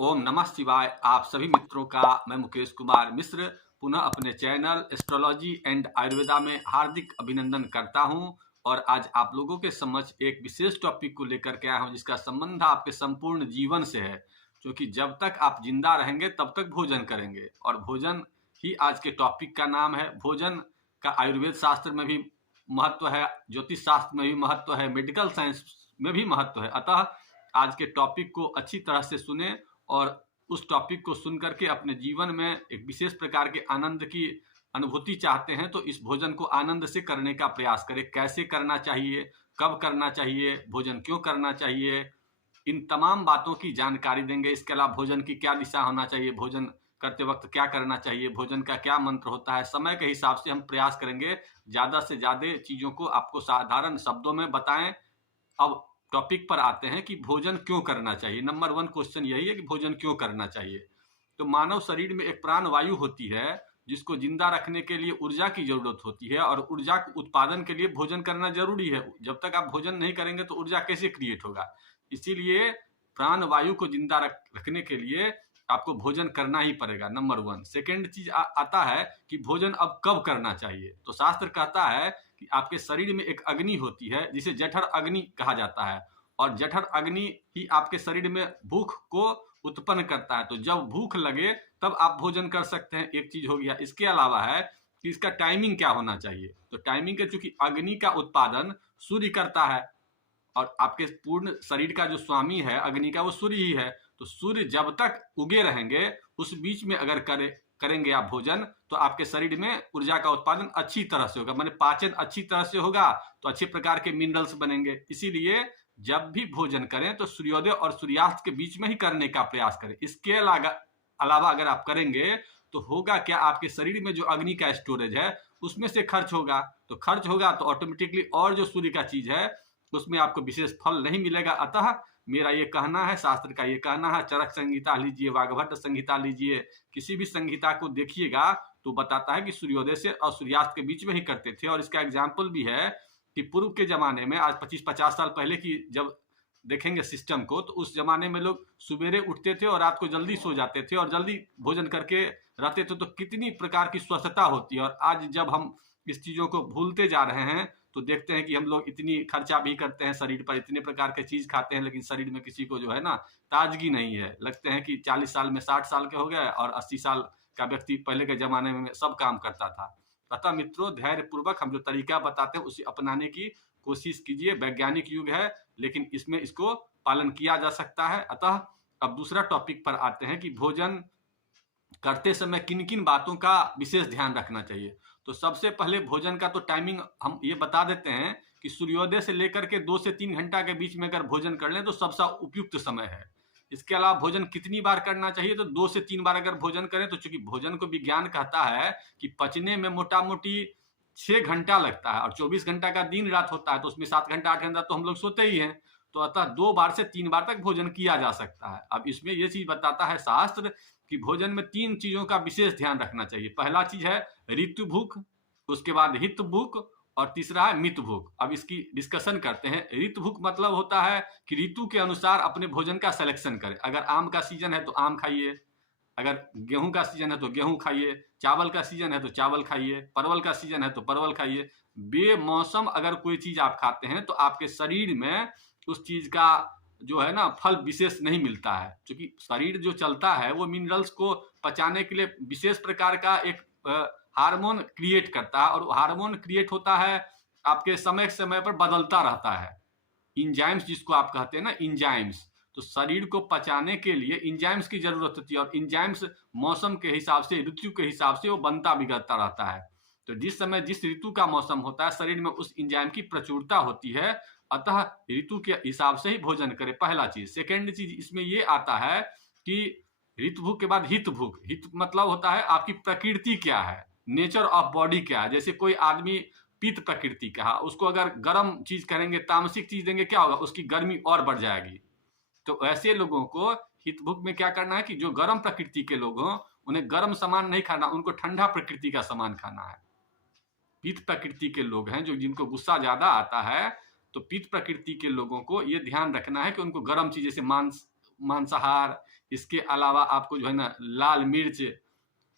ओम नमः शिवाय। आप सभी मित्रों का मैं मुकेश कुमार मिश्र पुनः अपने चैनल एस्ट्रोलॉजी एंड आयुर्वेदा में हार्दिक अभिनंदन करता हूं। और आज आप लोगों के समक्ष एक विशेष टॉपिक को लेकर के आया हूं जिसका संबंध आपके संपूर्ण जीवन से है, क्योंकि जब तक आप जिंदा रहेंगे तब तक भोजन करेंगे और भोजन ही आज के टॉपिक का नाम है। भोजन का आयुर्वेद शास्त्र में भी महत्व है, ज्योतिष शास्त्र में भी महत्व है, मेडिकल साइंस में भी महत्व है। अतः आज के टॉपिक को अच्छी तरह से सुने और उस टॉपिक को सुन करके अपने जीवन में एक विशेष प्रकार के आनंद की अनुभूति चाहते हैं तो इस भोजन को आनंद से करने का प्रयास करें। कैसे करना चाहिए, कब करना चाहिए, भोजन क्यों करना चाहिए, इन तमाम बातों की जानकारी देंगे। इसके अलावा भोजन की क्या दिशा होना चाहिए, भोजन करते वक्त क्या करना चाहिए, भोजन का क्या मंत्र होता है, समय के हिसाब से हम प्रयास करेंगे ज़्यादा से ज़्यादा चीज़ों को आपको साधारण शब्दों में बताएं। अब टॉपिक पर आते हैं कि भोजन क्यों करना चाहिए। नंबर 1 क्वेश्चन यही है कि भोजन क्यों करना चाहिए। तो मानव शरीर में एक प्राण वायु होती है जिसको जिंदा रखने के लिए ऊर्जा की जरूरत होती है और ऊर्जा के उत्पादन के लिए भोजन करना जरूरी है। जब तक आप भोजन नहीं करेंगे तो ऊर्जा कैसे क्रिएट होगा। इसीलिए प्राण वायु को जिंदा रखने के लिए आपको भोजन करना ही पड़ेगा, नंबर 1। सेकेंड चीज आता है कि भोजन अब कब करना चाहिए। तो शास्त्र कहता है कि आपके शरीर में एक अग्नि होती है जिसे जठर अग्नि कहा जाता है और जठर अग्नि ही आपके शरीर में भूख को उत्पन्न करता है। तो जब भूख लगे तब आप भोजन कर सकते हैं, एक चीज हो गया। इसके अलावा है कि इसका टाइमिंग क्या होना चाहिए। तो टाइमिंग के चूंकि अग्नि का उत्पादन सूर्य करता है और आपके पूर्ण शरीर का जो स्वामी है अग्नि का वो सूर्य ही है। तो सूर्य जब तक उगे रहेंगे उस बीच में अगर करेंगे आप भोजन तो आपके शरीर में ऊर्जा का उत्पादन अच्छी तरह से होगा, माने पाचन अच्छी तरह से होगा तो अच्छे प्रकार के मिनरल्स बनेंगे। इसीलिए जब भी भोजन करें तो सूर्योदय और सूर्यास्त के बीच में ही करने का प्रयास करें। इसके अलावा अगर आप करेंगे तो होगा क्या, आपके शरीर में जो अग्नि का स्टोरेज है उसमें से खर्च होगा। तो खर्च होगा तो ऑटोमेटिकली और जो सूर्य का चीज है उसमें आपको विशेष फल नहीं मिलेगा। अतः मेरा ये कहना है, शास्त्र का ये कहना है, चरक संहिता लीजिए, वाग्भट संहिता लीजिए, किसी भी संहिता को देखिएगा तो बताता है कि सूर्योदय से और सूर्यास्त के बीच में ही करते थे। और इसका एग्जाम्पल भी है कि पूर्व के जमाने में, आज 25-50 साल पहले की जब देखेंगे सिस्टम को, तो उस जमाने में लोग सुबेरे उठते थे और रात को जल्दी सो जाते थे और जल्दी भोजन करके रहते थे। तो कितनी प्रकार की स्वस्थता होती है। और आज जब हम इस चीजों को भूलते जा रहे हैं तो देखते हैं कि हम लोग इतनी खर्चा भी करते हैं शरीर पर, इतने प्रकार के चीज खाते हैं, लेकिन शरीर में किसी को जो है ना ताजगी नहीं है। लगते हैं कि 40 साल में 60 साल के हो गए और 80 साल का व्यक्ति पहले के जमाने में सब काम करता था। अतः मित्रों, धैर्य पूर्वक हम जो तरीका बताते हैं उसे अपनाने की कोशिश कीजिए। वैज्ञानिक युग है लेकिन इसमें इसको पालन किया जा सकता है। अतः अब दूसरा टॉपिक पर आते हैं कि भोजन करते समय किन किन बातों का विशेष ध्यान रखना चाहिए। तो सबसे पहले भोजन का तो टाइमिंग हम ये बता देते हैं कि सूर्योदय से लेकर के 2 से 3 घंटा के बीच में अगर भोजन कर लें तो सबसे उपयुक्त समय है। इसके अलावा भोजन कितनी बार करना चाहिए, तो 2 से 3 बार अगर भोजन करें तो चूंकि भोजन को विज्ञान कहता है कि पचने में मोटा मोटी 6 घंटा लगता है और 24 घंटा का दिन रात होता है, तो उसमें 7 घंटा 8 घंटा तो हम लोग सोते ही हैं। तो अतः 2 बार से 3 बार तक भोजन किया जा सकता है। अब इसमें यह चीज बताता है शास्त्र कि भोजन में 3 चीजों का विशेष ध्यान रखना चाहिए। पहला चीज है ऋतु भूख, उसके बाद हित भूख और तीसरा है मित भूख। अब इसकी डिस्कशन करते हैं। ऋतु भूख मतलब होता है कि ऋतु के अनुसार अपने भोजन का सिलेक्शन करें। अगर आम का सीजन है तो आम खाइए, अगर गेहूं का सीजन है तो गेहूं खाइए, चावल का सीजन है तो चावल खाइए, परवल का सीजन है तो परवल खाइए। बेमौसम अगर कोई चीज आप खाते हैं तो आपके शरीर में उस चीज का जो है ना फल विशेष नहीं मिलता है, क्योंकि शरीर जो चलता है वो मिनरल्स को पचाने के लिए विशेष प्रकार का एक हार्मोन क्रिएट करता है और हार्मोन क्रिएट होता है आपके समय समय पर बदलता रहता है। इंजाइम्स जिसको आप कहते हैं ना, इंजाइम्स, तो शरीर को पचाने के लिए इंजाइम्स की जरूरत होती है और इंजाइम्स मौसम के हिसाब से, ऋतु के हिसाब से वो बनता बिगड़ता रहता है। तो जिस समय जिस ऋतु का मौसम होता है शरीर में उस इंजाइम की प्रचुरता होती है। अतः ऋतु के हिसाब से ही भोजन करें, पहला चीज। सेकेंड चीज इसमें ये आता है कि ऋतु भूख के बाद हित भूख। हित मतलब होता है आपकी प्रकृति क्या है, नेचर ऑफ बॉडी क्या है। जैसे कोई आदमी पित्त प्रकृति का है, उसको अगर गर्म चीज करेंगे, तामसिक चीज देंगे, क्या होगा, उसकी गर्मी और बढ़ जाएगी। तो ऐसे लोगों को हित भूख में क्या करना है कि जो गर्म प्रकृति के लोग हों उन्हें गर्म सामान नहीं खाना, उनको ठंडा प्रकृति का सामान खाना है। पित्त प्रकृति के लोग हैं जो जिनको गुस्सा ज्यादा आता है, तो पित्त प्रकृति के लोगों को ये ध्यान रखना है कि उनको गर्म चीज, जैसे मांस मांसाहार, इसके अलावा आपको जो है ना लाल मिर्च,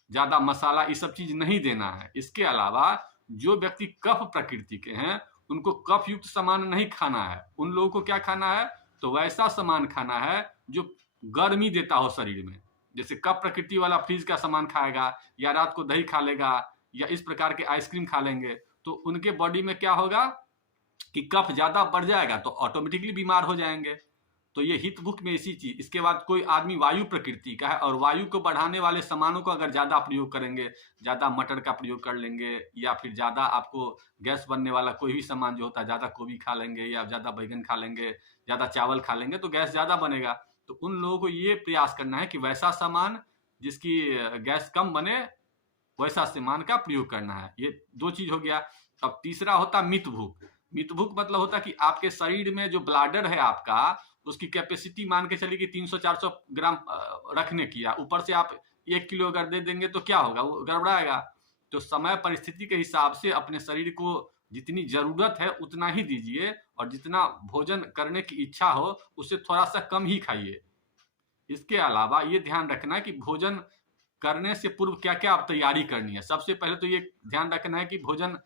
ज़्यादा मसाला, ये सब चीज़ नहीं देना है। इसके अलावा जो व्यक्ति कफ प्रकृति के हैं उनको कफ युक्त सामान नहीं खाना है। उन लोगों को क्या खाना है, तो वैसा सामान खाना है जो गर्मी देता हो शरीर में। जैसे कफ प्रकृति वाला फ्रीज का सामान खाएगा, या रात को दही खा लेगा, या इस प्रकार के आइसक्रीम खा लेंगे, तो उनके बॉडी में क्या होगा कि कफ ज़्यादा बढ़ जाएगा, तो ऑटोमेटिकली बीमार हो जाएंगे। तो ये हित भुक में इसी चीज। इसके बाद कोई आदमी वायु प्रकृति का है और वायु को बढ़ाने वाले सामानों को अगर ज्यादा प्रयोग करेंगे, ज्यादा मटर का प्रयोग कर लेंगे, या फिर ज्यादा आपको गैस बनने वाला कोई भी सामान जो होता है, ज्यादा गोभी खा लेंगे या ज्यादा बैगन खा लेंगे, ज्यादा चावल खा लेंगे, तो गैस ज्यादा बनेगा। तो उन लोगों को ये प्रयास करना है कि वैसा सामान जिसकी गैस कम बने, वैसा सामान का प्रयोग करना है। ये दो चीज हो गया। अब तीसरा होता मित भूख। मित भूख मतलब होता है कि आपके शरीर में जो ब्लाडर है आपका, उसकी कैपेसिटी मान के चलिए कि 300-400 ग्राम रखने की है। ऊपर से आप 1 किलो अगर दे देंगे तो क्या होगा, वो गड़बड़ाएगा। तो समय परिस्थिति के हिसाब से अपने शरीर को जितनी जरूरत है उतना ही दीजिए, और जितना भोजन करने की इच्छा हो उससे थोड़ा सा कम ही खाइए। इसके अलावा ये ध्यान रखना है कि भोजन करने से पूर्व क्या क्या आप तैयारी करनी है। सबसे पहले तो ये ध्यान रखना है कि भोजन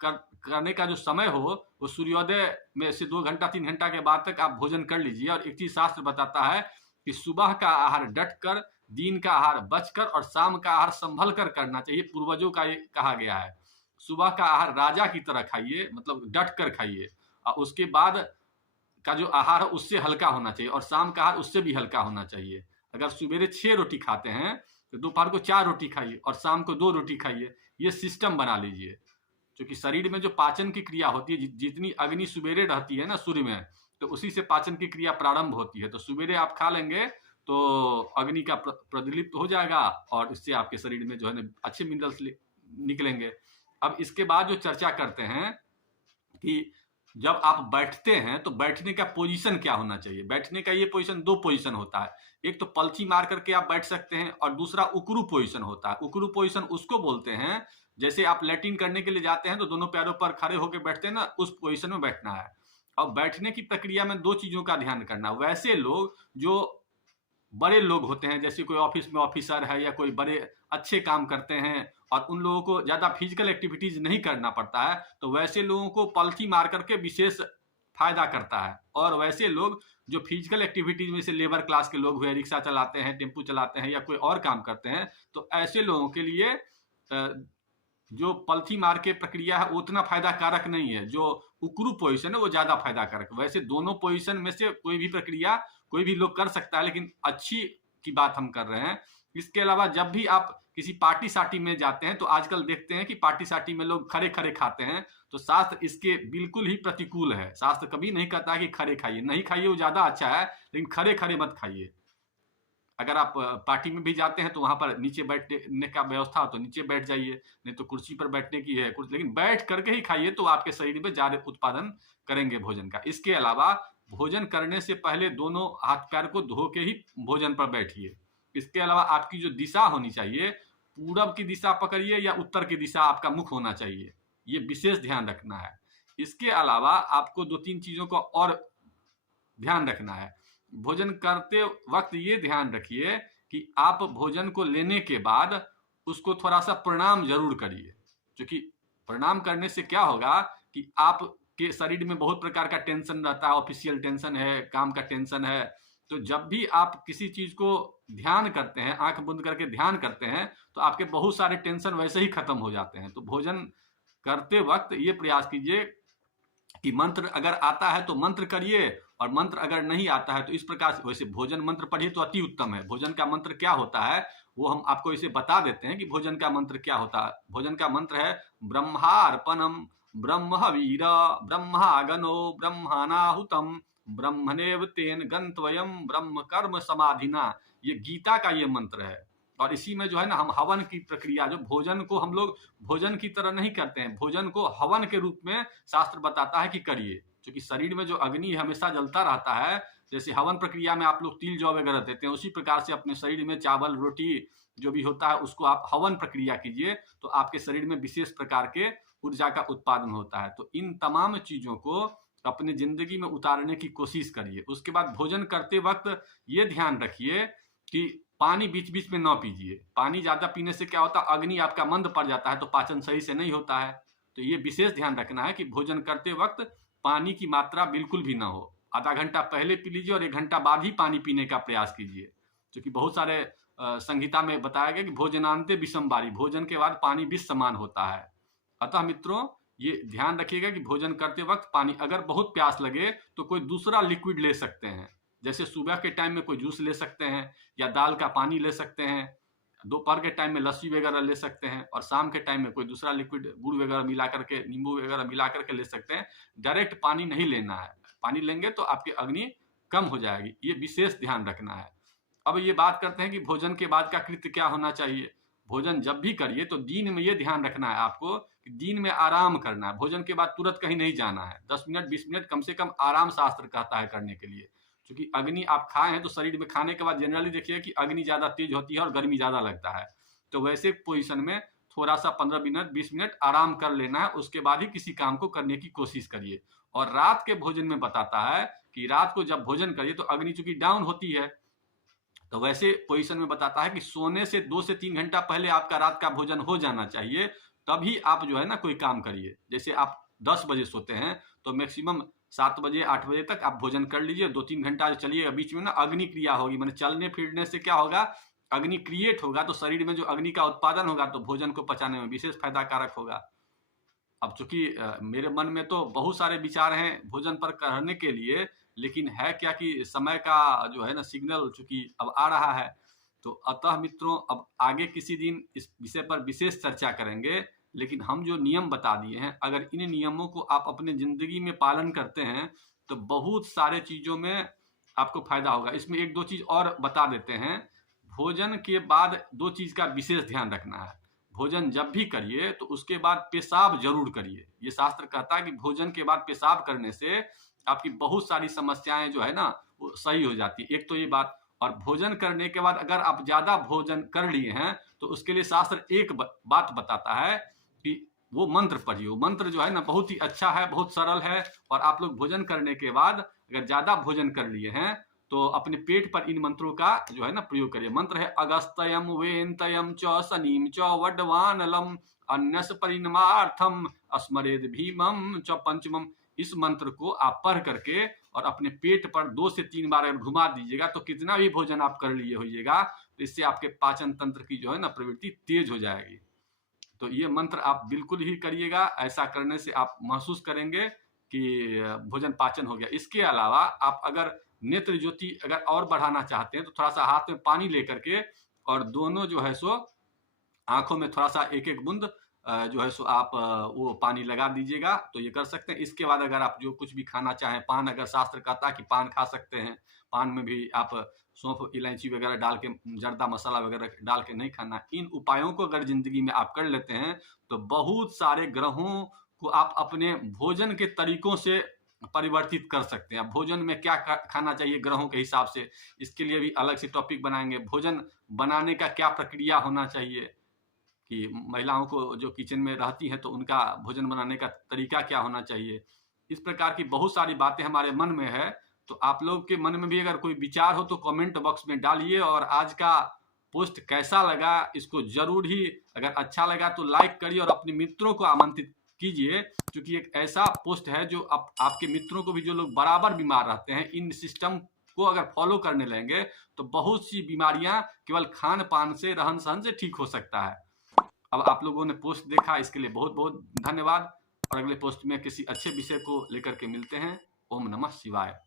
करने का जो समय हो वो सूर्योदय में से 2 घंटा 3 घंटा के बाद तक आप भोजन कर लीजिए। और एक चीज शास्त्र बताता है कि सुबह का आहार डट कर, दिन का आहार बचकर और शाम का आहार संभल कर करना चाहिए। पूर्वजों का ये कहा गया है। सुबह का आहार राजा की तरह खाइए, मतलब डट कर खाइए, और उसके बाद का जो आहार है उससे हल्का होना चाहिए, और शाम का आहार उससे भी हल्का होना चाहिए। अगर सुबेरे 6 रोटी खाते हैं तो दोपहर को 4 रोटी खाइए और शाम को 2 रोटी खाइए। ये सिस्टम बना लीजिए, क्योंकि शरीर में जो पाचन की क्रिया होती है, जितनी अग्नि सुबेरे रहती है ना सूर्य में, तो उसी से पाचन की क्रिया प्रारंभ होती है। तो सुबेरे आप खा लेंगे तो अग्नि का प्रज्वलित हो जाएगा, और इससे आपके शरीर में जो है ना अच्छे मिनरल्स निकलेंगे। अब इसके बाद जो चर्चा करते हैं कि जब आप बैठते हैं तो बैठने का पोजीशन क्या होना चाहिए। बैठने का ये पोजीशन 2 पोजीशन होता है। एक तो पलथी मार करके आप बैठ सकते हैं, और दूसरा उकरू पोजीशन होता है। उकरू पोजीशन उसको बोलते हैं, जैसे आप लैट्रिन करने के लिए जाते हैं तो दोनों पैरों पर खड़े होकर बैठते हैं ना, उस पोजीशन में बैठना है। अब बैठने की प्रक्रिया में 2 चीजों का ध्यान करना। वैसे लोग जो बड़े लोग होते हैं, जैसे कोई ऑफिस में ऑफिसर है या कोई बड़े अच्छे काम करते हैं, और उन लोगों को ज़्यादा फिजिकल एक्टिविटीज नहीं करना पड़ता है, तो वैसे लोगों को पलथी मार करके विशेष फायदा करता है। और वैसे लोग जो फिजिकल एक्टिविटीज में से लेबर क्लास के लोग हुए, रिक्शा चलाते हैं, टेम्पू चलाते हैं, या कोई और काम करते हैं, तो ऐसे लोगों के लिए जो पलथी मार के प्रक्रिया है उतना फायदा कारक नहीं है। जो उकरू पोजीशन है वो ज्यादा फायदा कारक। वैसे दोनों पोजीशन में से कोई भी प्रक्रिया कोई भी लोग कर सकता है, लेकिन अच्छी की बात हम कर रहे हैं। इसके अलावा जब भी आप किसी पार्टी सार्टी में जाते हैं तो आजकल देखते हैं कि पार्टी सार्टी में लोग खड़े खड़े खाते हैं, तो शास्त्र इसके बिल्कुल ही प्रतिकूल है। शास्त्र कभी नहीं कहता कि खड़े खाइए, नहीं खाइए वो ज्यादा अच्छा है, लेकिन खड़े खड़े मत खाइए। अगर आप पार्टी में भी जाते हैं तो वहां पर नीचे बैठने का व्यवस्था हो तो नीचे बैठ जाइए, नहीं तो कुर्सी पर बैठने की है कुर्सी, लेकिन बैठ करके ही खाइए, तो आपके शरीर में ज्यादा उत्पादन करेंगे भोजन का। इसके अलावा भोजन करने से पहले दोनों हाथ पैर को धो के ही भोजन पर बैठिए। इसके अलावा आपकी जो दिशा होनी चाहिए, पूरब की दिशा पकड़िए या उत्तर की दिशा आपका मुख होना चाहिए, ये विशेष ध्यान रखना है। इसके अलावा आपको 2-3 चीजों को और ध्यान रखना है। भोजन करते वक्त ये ध्यान रखिए कि आप भोजन को लेने के बाद उसको थोड़ा सा प्रणाम जरूर करिए, क्योंकि प्रणाम करने से क्या होगा कि आपके शरीर में बहुत प्रकार का टेंशन रहता है, ऑफिशियल टेंशन है, काम का टेंशन है। तो जब भी आप किसी चीज को ध्यान करते हैं, आंख बंद करके ध्यान करते हैं, तो आपके बहुत सारे टेंशन वैसे ही खत्म हो जाते हैं। तो भोजन करते वक्त ये प्रयास कीजिए कि मंत्र अगर आता है तो मंत्र करिए, और मंत्र अगर नहीं आता है तो इस प्रकार से, वैसे भोजन मंत्र पढ़िए तो अति उत्तम है। भोजन का मंत्र क्या होता है वो हम आपको इसे बता देते हैं कि भोजन का मंत्र क्या होता है। भोजन का मंत्र है ब्रह्मार्पणम ब्रह्मवीर ब्रह्मागनो ब्रह्मानाहुतम ब्रह्मनेव तेन गंतव्यम ब्रह्म कर्म समाधिना। ये गीता का ये मंत्र है। और इसी में जो है ना हम हवन की प्रक्रिया, जो भोजन को हम लोग भोजन की तरह नहीं करते हैं, भोजन को हवन के रूप में शास्त्र बताता है कि करिए, क्योंकि शरीर में जो अग्नि हमेशा जलता रहता है। जैसे हवन प्रक्रिया में आप लोग तिल जौ वगैरह देते हैं, उसी प्रकार से अपने शरीर में चावल रोटी जो भी होता है उसको आप हवन प्रक्रिया कीजिए, तो आपके शरीर में विशेष प्रकार के ऊर्जा का उत्पादन होता है। तो इन तमाम चीजों को अपनी ज़िंदगी में उतारने की कोशिश करिए। उसके बाद भोजन करते वक्त ये ध्यान रखिए कि पानी बीच बीच में ना पीजिए। पानी ज़्यादा पीने से क्या होता है, अग्नि आपका मंद पड़ जाता है तो पाचन सही से नहीं होता है। तो ये विशेष ध्यान रखना है कि भोजन करते वक्त पानी की मात्रा बिल्कुल भी ना हो। आधा घंटा पहले पी लीजिए और 1 घंटा बाद ही पानी पीने का प्रयास कीजिए, क्योंकि बहुत सारे संहिता में बताया गया कि भोजनांते विषम बारी, भोजन के बाद पानी विष समान होता है। अतः मित्रों, ये ध्यान रखिएगा कि भोजन करते वक्त पानी, अगर बहुत प्यास लगे तो कोई दूसरा लिक्विड ले सकते हैं, जैसे सुबह के टाइम में कोई जूस ले सकते हैं या दाल का पानी ले सकते हैं, दोपहर के टाइम में लस्सी वगैरह ले सकते हैं और शाम के टाइम में कोई दूसरा लिक्विड गुड़ वगैरह मिला करके, नींबू वगैरह मिला करके ले सकते हैं। डायरेक्ट पानी नहीं लेना है, पानी लेंगे तो आपकी अग्नि कम हो जाएगी, ये विशेष ध्यान रखना है। अब ये बात करते हैं कि भोजन के बाद का कृत्य क्या होना चाहिए। भोजन जब भी करिए तो दिन में ये ध्यान रखना है आपको कि दिन में आराम करना है। भोजन के बाद तुरंत कहीं नहीं जाना है, 10 मिनट 20 मिनट कम से कम आराम शास्त्र कहता है करने के लिए, क्योंकि अग्नि आप खाए हैं तो शरीर में खाने के बाद जनरली देखिए कि अग्नि ज़्यादा तेज होती है और गर्मी ज़्यादा लगता है। तो वैसे पोजीशन में थोड़ा सा 15 मिनट 20 मिनट आराम कर लेना है, उसके बाद ही किसी काम को करने की कोशिश करिए। और रात के भोजन में बताता है कि रात को जब भोजन करिए तो अग्नि चूंकि डाउन होती है, तो वैसे पोजीशन में बताता है कि सोने से 2 से 3 घंटा पहले आपका रात का भोजन हो जाना चाहिए, तभी आप जो है ना कोई काम करिए। जैसे आप 10 बजे सोते हैं तो मैक्सिमम 7 बजे 8 बजे तक आप भोजन कर लीजिए, 2-3 घंटा चलिए, बीच में ना अग्नि क्रिया होगी, मैंने चलने फिरने से क्या होगा, अग्नि क्रिएट होगा, तो शरीर में जो अग्नि का उत्पादन होगा तो भोजन को पचाने में विशेष फायदा कारक होगा। अब चूंकि मेरे मन में तो बहुत सारे विचार हैं भोजन पर करने के लिए, लेकिन है क्या कि समय का जो है ना सिग्नल चूंकि अब आ रहा है, तो अतः मित्रों अब आगे किसी दिन इस विषय पर विशेष चर्चा करेंगे। लेकिन हम जो नियम बता दिए हैं, अगर इन नियमों को आप अपने जिंदगी में पालन करते हैं तो बहुत सारे चीजों में आपको फायदा होगा। इसमें 1-2 चीज और बता देते हैं। भोजन के बाद 2 चीज का विशेष ध्यान रखना है। भोजन जब भी करिए तो उसके बाद पेशाब जरूर करिए। ये शास्त्र कहता है कि भोजन के बाद पेशाब करने से आपकी बहुत सारी समस्याएं जो है ना वो सही हो जाती है। एक तो ये बात, और भोजन करने के बाद अगर आप ज्यादा भोजन कर लिए हैं तो उसके लिए शास्त्र एक बात बताता है कि वो मंत्र पढ़िए। वो मंत्र जो है ना बहुत ही अच्छा है, बहुत सरल है, और आप लोग भोजन करने के बाद अगर ज्यादा भोजन कर लिए हैं तो अपने पेट पर इन मंत्रों का जो है ना प्रयोग करिए। मंत्र है अगस्त्यम वेन्तयम च शनिम च वडवानलम अन्यस परिणमार्थम स्मरेद भीमम च पंचमम। इस मंत्र को आप पढ़ करके और अपने पेट पर 2 से 3 बार अगर घुमा दीजिएगा तो कितना भी भोजन आप कर लिए होइएगा तो इससे आपके पाचन तंत्र की जो है ना प्रवृत्ति तेज हो जाएगी। तो ये मंत्र आप बिल्कुल ही करिएगा, ऐसा करने से आप महसूस करेंगे कि भोजन पाचन हो गया। इसके अलावा आप अगर नेत्र ज्योति अगर और बढ़ाना चाहते हैं तो थोड़ा सा हाथ में पानी लेकर के और दोनों जो है सो आंखों में थोड़ा सा 1-1 बूंद जो है सो आप वो पानी लगा दीजिएगा, तो ये कर सकते हैं। इसके बाद अगर आप जो कुछ भी खाना चाहें, पान अगर शास्त्र कहता है कि पान खा सकते हैं, पान में भी आप सौंफ इलायची वगैरह डाल के, जर्दा मसाला वगैरह डाल के नहीं खाना। इन उपायों को अगर जिंदगी में आप कर लेते हैं तो बहुत सारे ग्रहों को आप अपने भोजन के तरीकों से परिवर्तित कर सकते हैं। भोजन में क्या खाना चाहिए ग्रहों के हिसाब से, इसके लिए भी अलग से टॉपिक बनाएंगे। भोजन बनाने का क्या प्रक्रिया होना चाहिए, कि महिलाओं को जो किचन में रहती हैं तो उनका भोजन बनाने का तरीका क्या होना चाहिए। इस प्रकार की बहुत सारी बातें हमारे मन में है। तो आप लोग के मन में भी अगर कोई विचार हो तो कमेंट बॉक्स में डालिए। और आज का पोस्ट कैसा लगा इसको जरूर ही, अगर अच्छा लगा तो लाइक करिए और अपने मित्रों को आमंत्रित कीजिए, क्योंकि एक ऐसा पोस्ट है जो आपके मित्रों को भी, जो लोग बराबर बीमार रहते हैं, इन सिस्टम को अगर फॉलो करने लगेंगे तो बहुत सी बीमारियां केवल खान पान से, रहन सहन से ठीक हो सकता है। अब आप लोगों ने पोस्ट देखा, इसके लिए बहुत बहुत धन्यवाद। और अगले पोस्ट में किसी अच्छे विषय को लेकर के मिलते हैं। ओम नमः शिवाय।